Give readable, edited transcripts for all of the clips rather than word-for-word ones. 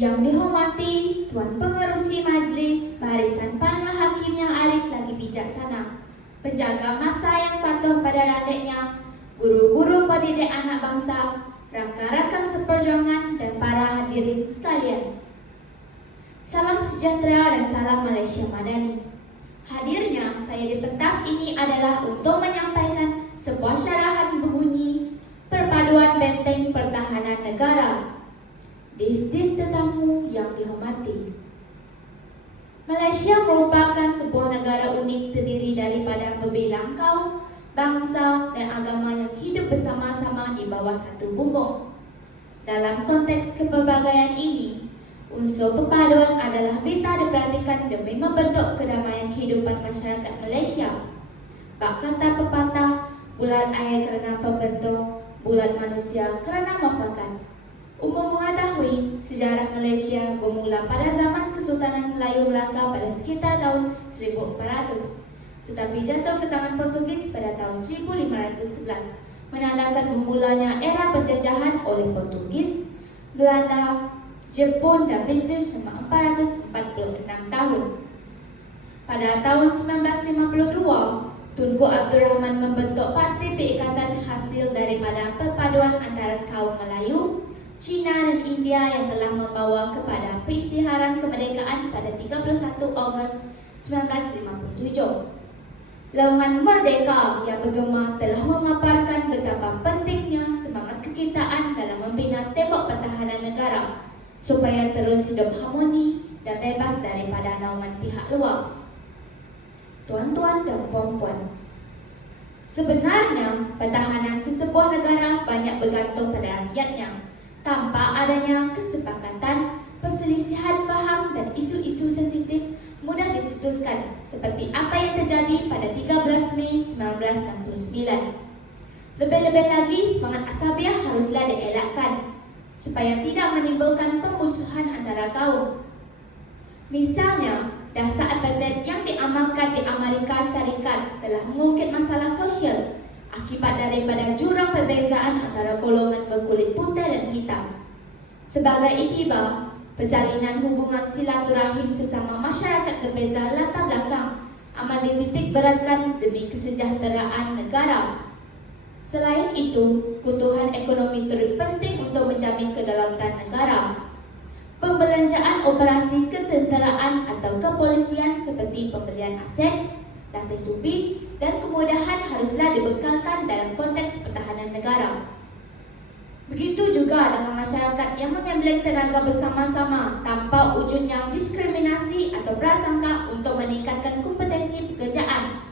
Yang dihormati Tuan Pengerusi Majlis, barisan panel hakim yang arif lagi bijaksana, penjaga masa yang patuh pada radiknya, guru-guru pendidik anak bangsa, rakan-rakan seperjuangan dan para hadirin sekalian. Salam sejahtera dan salam Malaysia Madani. Hadirnya saya di pentas ini adalah untuk menyampaikan sebuah syarahan berbunyi Perpaduan Benteng Pertahanan Negara. Div-div tetamu yang dihormati, Malaysia merupakan sebuah negara unik terdiri daripada berbilang kaum, bangsa dan agama yang hidup bersama-sama di bawah satu bumbung. Dalam konteks kepelbagaian ini, unsur perpaduan adalah vital diperhatikan demi membentuk kedamaian kehidupan masyarakat Malaysia. Bak kata pepatah, bulat air kerana pembentuk, bulat manusia kerana mafakat. Umum mengetahui sejarah Malaysia bermula pada zaman Kesultanan Melayu Melaka pada sekitar tahun 1400, tetapi jatuh ke tangan Portugis pada tahun 1511, menandakan bermulanya era penjajahan oleh Portugis, Belanda, Jepun dan British selama 446 tahun. Pada tahun 1952, Tunku Abdul Rahman membentuk Parti Perikatan hasil daripada perpaduan antara kaum Melayu, Cina dan India yang telah membawa kepada peristiharan kemerdekaan pada 31 Ogos 1957. Laungan Merdeka yang bergema telah memaparkan betapa pentingnya semangat kekitaan dalam membina tembok pertahanan negara supaya terus hidup harmoni dan bebas daripada naungan pihak luar. Tuan-tuan dan puan-puan, sebenarnya pertahanan sesebuah negara banyak bergantung pada rakyatnya. Tanpa adanya kesepakatan, perselisihan faham dan isu-isu sensitif mudah dicetuskan seperti apa yang terjadi pada 13 Mei 1969. Lebih-lebih lagi, semangat asabiah haruslah dielakkan supaya tidak menimbulkan permusuhan antara kaum. Misalnya, dasar apartheid yang diamalkan di Amerika Syarikat telah mengungkit masalah sosial akibat daripada jurang perbezaan antara golongan berkulit putih dan hitam. Sebagai iktibar, perjalinan hubungan silaturahim sesama masyarakat berbeza latar belakang amat dititik beratkan demi kesejahteraan negara. Selain itu, kebutuhan ekonomi turut penting untuk menjamin kedaulatan negara. Pembelanjaan operasi ketenteraan atau kepolisian seperti pembelian aset, latih tubi dan kemudahan haruslah dibekalkan dalam konteks pertahanan negara. Begitu juga dengan masyarakat yang menggambling tenaga bersama-sama tanpa wujud yang diskriminasi atau prasangka untuk meningkatkan kompetensi pekerjaan.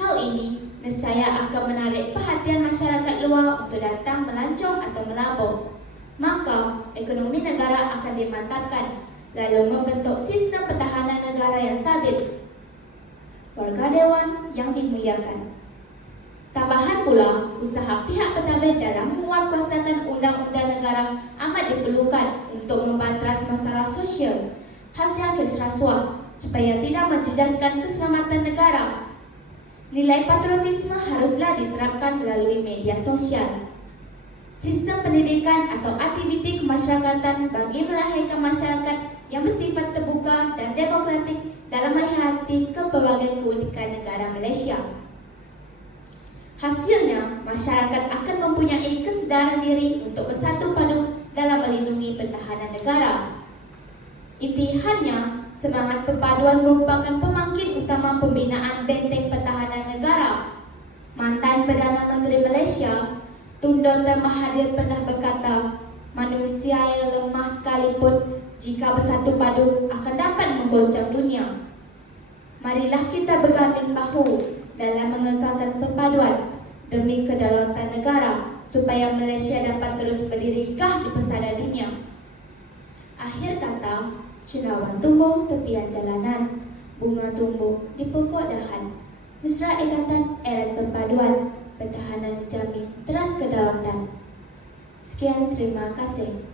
Hal ini nescaya akan menarik perhatian masyarakat luar untuk datang melancong atau melabur. Maka ekonomi negara akan dimantapkan, lalu membentuk sistem pertahanan negara yang stabil. Warga Dewan yang dimuliakan, tambahan pula, usaha pihak pentadbir dalam menguatkuasakan undang-undang negara amat diperlukan untuk membantras masalah sosial hasil kes rasuah supaya tidak menjejaskan keselamatan negara. Nilai patriotisme haruslah diterapkan melalui media sosial. Sistem pendidikan atau aktiviti kemasyarakatan bagi melahirkan masyarakat yang bersifat terbuka dan demokratik dalam menghayati pelbagai keunikan negara Malaysia. Hasilnya, masyarakat akan mempunyai kesedaran diri untuk bersatu padu dalam melindungi pertahanan negara. Intihannya, semangat perpaduan merupakan pemangkin utama pembinaan benteng pertahanan negara. Mantan Perdana Menteri Malaysia, Tun Dr. Mahathir pernah berkata, manusia yang lemah sekalipun jika bersatu padu akan dapat menggoncang dunia. Marilah kita berganding bahu dalam mengekalkan perpaduan demi kedaulatan negara supaya Malaysia dapat terus berdiri gah di pesada dunia. Akhir kata, cendawan tumbuh tepian jalanan, bunga tumbuh di pokok dahan. Mesra ikatan erat perpaduan, pertahanan jamin teras kedaulatan. Sekian, terima kasih.